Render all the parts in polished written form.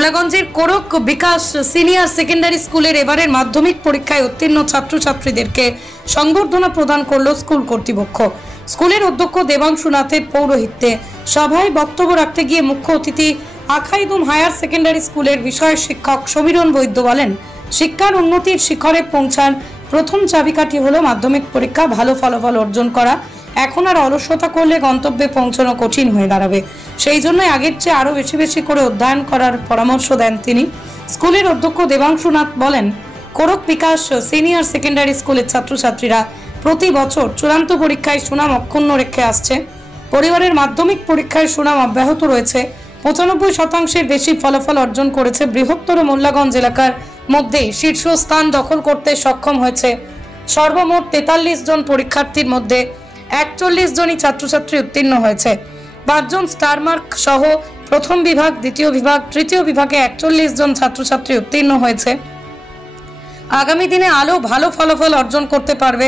মোল্লাগঞ্জের কোরক বিকাশ senior secondary স্কুলের এবারের মাধ্যমিক পরীক্ষায় উত্তীর্ণ ছাত্রছাত্রীদেরকে সংবর্ধনা প্রদান করল স্কুল কর্তৃপক্ষ। স্কুলের অধ্যক্ষ দেবাংশু নাথের পৌরোহিত্যে সভায় বক্তব্য রাখতে গিয়ে মুখ্য অতিথি আখাইদুম হায়ার সেকেন্ডারি স্কুলের বিষয় শিক্ষক সমীরণ বৈদ্য বলেন, শিক্ষার উন্নতির শিখরে পৌঁছার প্রথম চাবিকাঠি হলো মাধ্যমিক পরীক্ষা ভালো ফলাফল অর্জন করা। এখন আর অলসতা করলে গন্তব্যে পৌঁছানো কঠিন হয়ে দাঁড়াবে। সেই জন্যই আগের চেয়ে আরো বেশি বেশি করে অধ্যয়ন করার পরামর্শ দেন তিনি। স্কুলের অধ্যক্ষ দেবাংশু নাথ বলেন, কোরক বিকাশ সিনিয়র সেকেন্ডারি স্কুলের ছাত্রছাত্রীরা প্রতি বছর চূড়ান্ত পরীক্ষায় সুনাম অক্ষুণ্ণ রেখে আসছে। পরিবারের মাধ্যমিক পরীক্ষায় সুনাম অব্যাহত রয়েছে। 95% বেশি ফলাফল অর্জন করেছে। বৃহত্তর মোল্লাগঞ্জ এলাকার মধ্যে শীর্ষস্থান দখল করতে সক্ষম হয়েছে। সর্বমোট 43 জন পরীক্ষার্থীর মধ্যে 41 জনই ছাত্রছাত্রী উত্তীর্ণ হয়েছে। 5 জন স্টার মার্ক সহ প্রথম বিভাগ, দ্বিতীয় বিভাগ, তৃতীয় বিভাগে 41 জন ছাত্রছাত্রী উত্তীর্ণ হয়েছে। আগামী দিনে ভালো ফলাফল অর্জন করতে পারবে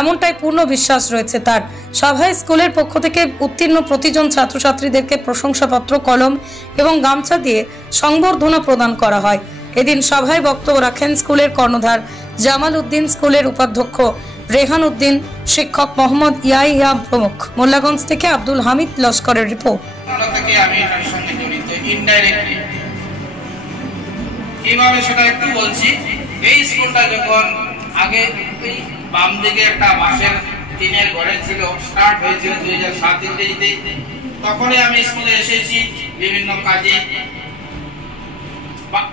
এমনটাই পূর্ণ বিশ্বাস রয়েছে তার। সভায় স্কুলের পক্ষ থেকে উত্তীর্ণ প্রতিজন ছাত্রছাত্রীদেরকে প্রশংসাপত্র, কলম এবং গামছা দিয়ে সংবর্ধনা প্রদান করা হয়। এদিন সভায় বক্তব্য রাখেন স্কুলের কর্ণধার জামাল উদ্দিন, স্কুলের উপাধ্যক্ষ রেহান উদ্দিন, শিক্ষক মোহাম্মদ ইয়াহিয়া প্রমুখ। মোল্লাগঞ্জ থেকে আব্দুল হামিদ লস্করের রিপোর্ট। কিভাবে সেটা একটু বলছি। এই স্কুলটা যখন আগে বাম দিকে একটা বাঁশের টিনের ঘরে ছিল, স্টার্ট হয়েছিল 2007 ইংরেজিতে, তখনই আমি স্কুলে এসেছি বিভিন্ন কাজে।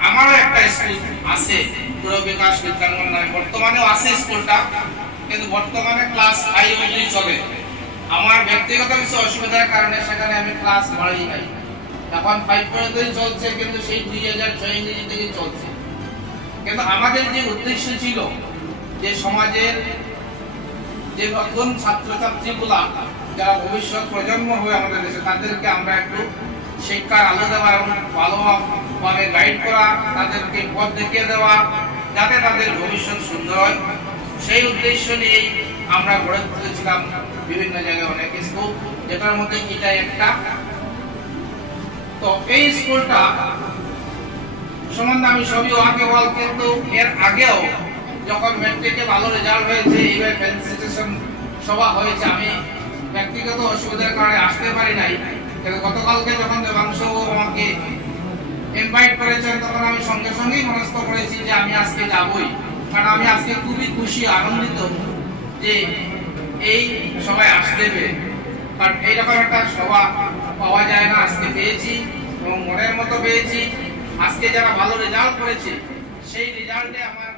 আমারও একটা স্কুল আছে, কোরক বিকাশ বিদ্যাঙ্গন নামে, বর্তমানেও আছে স্কুলটা, কিন্তু বর্তমানে ক্লাস 5 অবধি চলে। আমার ব্যক্তিগত কিছু অসুবিধার কারণে সেখানে আমি ক্লাস বাড়াই নাই, এখন 5 পর্যন্তই চলছে, কিন্তু সেই 2006 ইংরেজি থেকে চলছে। কিন্তু আমাদের যে উদ্দেশ্য ছিল যে সমাজের যে নতুন ছাত্রছাত্রীগুলা যারা ভবিষ্যৎ প্রজন্ম হবে আমাদের দেশে, তাদেরকে আমরা একটু শিক্ষার আলো দেওয়া এবং ভালোভাবে গাইড করা, তাদেরকে পথ দেখিয়ে দেওয়া, যাতে তাদের ভবিষ্যৎ সুন্দর হয়। সেই উদ্দেশ্য নিয়েই আমরা গড়ে তুলেছিলাম বিভিন্ন জায়গায় অনেক স্কুল, যেটার মধ্যে এটা একটা। তো এই স্কুলটা সম্বন্ধে আমি সবই ওয়াকে বল, কিন্তু এর আগেও যখন ম্যাট্রিকে ভালো রেজাল্ট হয়েছে, এইবার ফেলিসিটেশন সভা হয়েছে, আমি ব্যক্তিগত অসুবিধার কারণে আসতে পারি নাই। কিন্তু গতকালকে যখন দেবাংশু আমাকে ইনভাইট করেছেন, তখন আমি সঙ্গে সঙ্গেই মনস্থ করেছি যে আমি আজকে যাবই, কারণ আমি আজকে খুবই খুশি, আনন্দিত যে এই সবাই আসতে পেরে। কারণ এইরকম একটা সভা পাওয়া যায় না, আজকে পেয়েছি এবং মনের মতো পেয়েছি। আজকে যারা ভালো রেজাল্ট করেছে সেই রেজাল্টে আমার